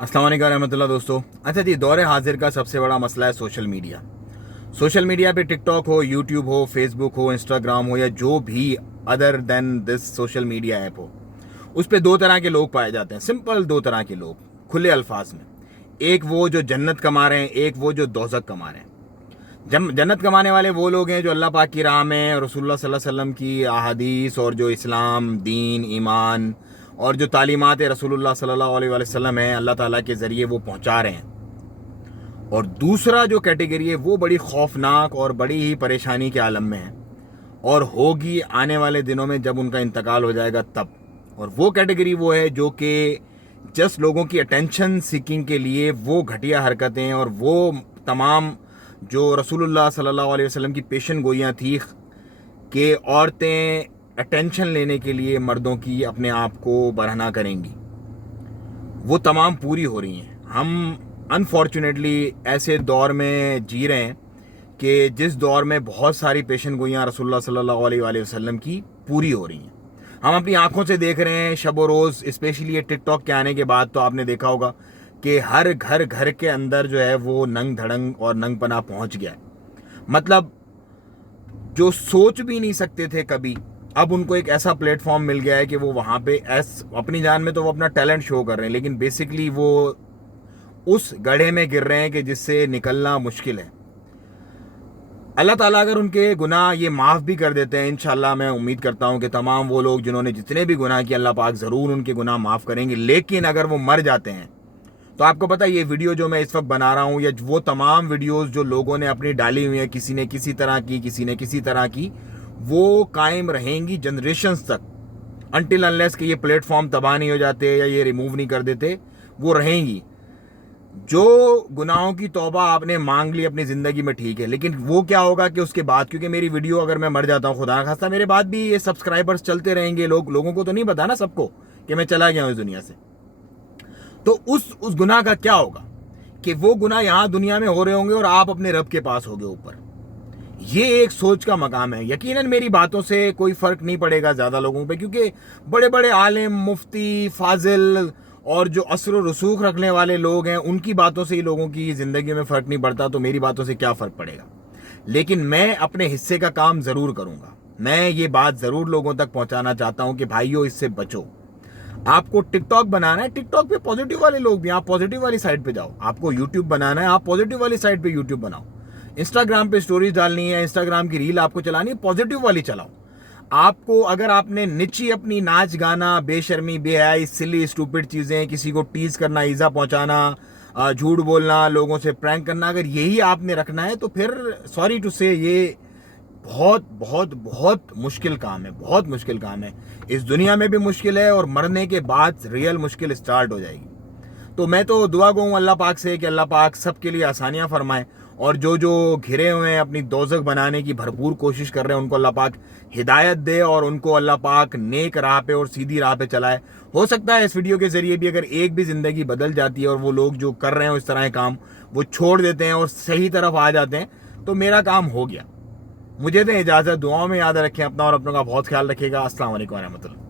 अस्सलाम वालेकुम रहमतुल्लाह दोस्तों। अच्छा जी, दौर हाजिर का सबसे बड़ा मसला है सोशल मीडिया। सोशल मीडिया पे टिकटॉक हो, यूट्यूब हो, फेसबुक हो, इंस्टाग्राम हो, या जो भी other than this social media app हो, उस पे दो तरह के लोग पाए जाते हैं। सिंपल दो तरह के लोग, खुले अल्फाज में। एक वो जो जन्नत कमा रहे हैं, एक वो जो दोज़ख कमा रहे हैं। जन्नत कमाने वाले वो लोग हैं जो अल्लाह पाक की राह में, रसूलुल्लाह सल्लल्लाहु अलैहि वसल्लम की अहादीस और जो इस्लाम, दीन, ईमान और जो तालीमात रसूलुल्लाह सल्लल्लाहु अलैहि वसल्लम हैं, अल्लाह ताला के ज़रिए वो पहुंचा रहे हैं। और दूसरा जो कैटेगरी है वो बड़ी खौफनाक और बड़ी ही परेशानी के आलम में है, और होगी आने वाले दिनों में जब उनका इंतकाल हो जाएगा तब। और वो कैटेगरी वो है जो कि जस्ट लोगों की अटेंशन सीकिंग के लिए वो घटिया हरकतें और वो तमाम जो रसूलुल्लाह सल्लल्लाहु अलैहि वसल्लम की पेशन गोइयाँ थी कि औरतें अटेंशन लेने के लिए मर्दों की अपने आप को बरहना करेंगी, वो तमाम पूरी हो रही हैं। हम अनफॉर्चुनेटली ऐसे दौर में जी रहे हैं कि जिस दौर में बहुत सारी पेशन गोइयाँ रसूलुल्लाह सल्लल्लाहु अलैहि वसल्लम की पूरी हो रही हैं। हम अपनी आंखों से देख रहे हैं शब व रोज़, स्पेशली ये टिकटॉक के आने के बाद तो आपने देखा होगा कि हर घर के अंदर जो है वो नंग धड़ंग और नंगपना पहुंच गया है। मतलब जो सोच भी नहीं सकते थे कभी, अब उनको एक ऐसा प्लेटफॉर्म मिल गया है कि वो वहाँ पे अपनी जान में तो वो अपना टैलेंट शो कर रहे हैं, लेकिन बेसिकली वो उस गड्ढे में गिर रहे हैं कि जिससे निकलना मुश्किल है। अल्लाह ताला अगर उनके गुनाह ये माफ़ भी कर देते हैं, इंशाल्लाह मैं उम्मीद करता हूँ कि तमाम वो लोग जिन्होंने जितने भी गुनाह किए, अल्लाह पाक ज़रूर उनके गुनाह माफ़ करेंगे। लेकिन अगर वो मर जाते हैं तो आपको पता है ये वीडियो जो मैं इस वक्त बना रहा हूँ, या वो तमाम वीडियोस जो लोगों ने अपनी डाली हुई है, किसी ने किसी तरह की, किसी ने किसी तरह की, वो कायम रहेंगी जनरेशन्स तक, अनटिल अनलेस कि ये प्लेटफॉर्म तबाह नहीं हो जाते या ये रिमूव नहीं कर देते, वो रहेंगी। जो गुनाहों की तौबा आपने मांग ली अपनी ज़िंदगी में, ठीक है, लेकिन वो क्या होगा कि उसके बाद, क्योंकि मेरी वीडियो अगर मैं मर जाता हूँ, खुदा ना खास्ता, मेरे बाद भी ये सब्सक्राइबर्स चलते रहेंगे। लोगों को तो नहीं पता ना सबको कि मैं चला गया हूँ इस दुनिया से। तो उस गुनाह का क्या होगा कि वो गुनाह यहाँ दुनिया में हो रहे होंगे और आप अपने रब के पास होगे ऊपर। ये एक सोच का मकाम है। यकीनन मेरी बातों से कोई फ़र्क नहीं पड़ेगा ज़्यादा लोगों पे, क्योंकि बड़े बड़े आलिम, मुफ्ती, फाजिल और जो असर व रसूख रखने वाले लोग हैं, उनकी बातों से ही लोगों की ज़िंदगी में फ़र्क नहीं पड़ता, तो मेरी बातों से क्या फ़र्क पड़ेगा। लेकिन मैं अपने हिस्से का काम ज़रूर करूँगा। मैं ये बात ज़रूर लोगों तक पहुँचाना चाहता हूँ कि भाइयों, इससे बचो। आपको टिकटॉक बनाना है, टिकटॉक पे पॉजिटिव वाले लोग भी, आप पॉजिटिव वाली साइड पे जाओ। आपको यूट्यूब बनाना है, आप पॉजिटिव वाली साइड पे यूट्यूब बनाओ। इंस्टाग्राम पे स्टोरीज डालनी है, इंस्टाग्राम की रील आपको चलानी है, पॉजिटिव वाली चलाओ। आपको अगर आपने निची अपनी नाच गाना, बेशर्मी, बेहयाई, सिली स्टूपिड चीज़ें, किसी को टीज करना, ईजा पहुंचाना, झूठ बोलना, लोगों से प्रैंक करना, अगर यही आपने रखना है तो फिर सॉरी टू से ये बहुत बहुत बहुत मुश्किल काम है, बहुत मुश्किल काम है। इस दुनिया में भी मुश्किल है और मरने के बाद रियल मुश्किल स्टार्ट हो जाएगी। तो मैं तो दुआ गो हूँ अल्लाह पाक से कि अल्लाह पाक सबके लिए आसानियाँ फरमाए, और जो घिरे हुए हैं अपनी दोज़ख बनाने की भरपूर कोशिश कर रहे हैं, उनको अल्लाह पाक हिदायत दे और उनको अल्लाह पाक नेक राह पे और सीधी राह पे चलाए। हो सकता है इस वीडियो के ज़रिए भी अगर एक भी ज़िंदगी बदल जाती है और वो लोग जो कर रहे हैं इस तरह के काम वो छोड़ देते हैं और सही तरफ आ जाते हैं, तो मेरा काम हो गया। मुझे दें इजाज़त, दुआओं में याद रखें अपना और अपनों का बहुत ख्याल रखिएगा। अस्सलाम वालेकुम रहमतुल्लाह।